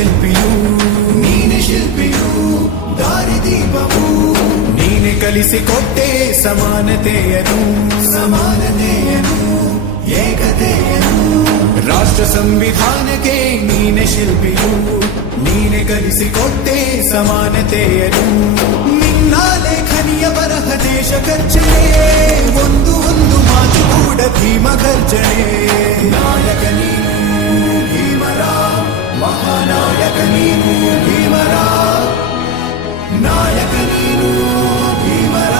ಶಿಲ್ಪಿಯು ದಾರಿದೀಪವು ನೀನೆ ಕಲಿಸಿಕೊಟ್ಟೆ ಸಮಾನತೆಯನು ಏಕತೆಯನು ರಾಷ್ಟ್ರ ಸಂವಿಧಾನಕ್ಕೆ ನೀನೆ ಶಿಲ್ಪಿಯು ನೀನೆ ಕಲಿಸಿಕೊಟ್ಟೆ ಸಮಾನತೆಯನು ನಿನ್ನ ಲೇಖನಿಯ ಬರಹ ದೇಶ ಖರ್ಚನೆ ಒಂದು ಮಾತು ಕೂಡ ಭೀಮ ಗರ್ಜನೆ ನಾಯಕ ನೀನು ಭೀಮರ ಮಹಾನಾಯಕ ನೀನು ಭೀಮರ ನಾಯಕ ನೀನು ಭೀಮರ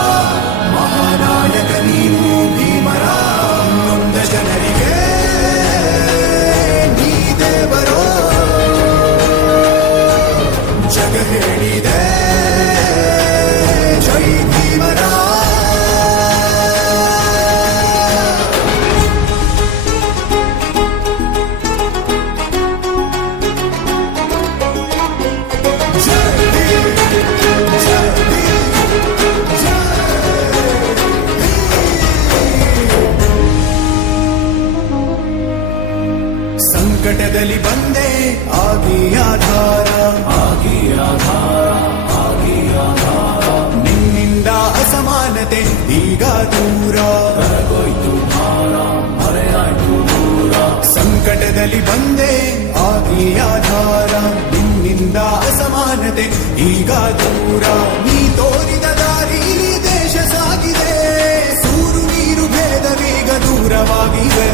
ಮಹಾನಾಯಕ ನೀನು ಭೀಮರ ನೊಂದ ಜನರಿಗೆ ನೀ ದೇವರೋ ಜಗ ಹೇಳಿದೆ ಜೈ ಭೀಮರ ಸಂಕಟದಲ್ಲಿ ಬಂದೆ ಆಗಿ ಆಧಾರ ನಿನ್ನಿಂದ ಅಸಮಾನತೆ ಈಗ ದೂರ ಸಂಕಟದಲ್ಲಿ ಬಂದೆ ಆಗಿ ಆಧಾರ ನಿನ್ನಿಂದ ಅಸಮಾನತೆ ಈಗ ದೂರ ನೀ ತೋರಿದ ದಾರಿ ದೇಶ ಸಾಗಿದೆ ಸೂರು ನೀರು ಭೇದವೀಗ ದೂರವಾಗಿದೆ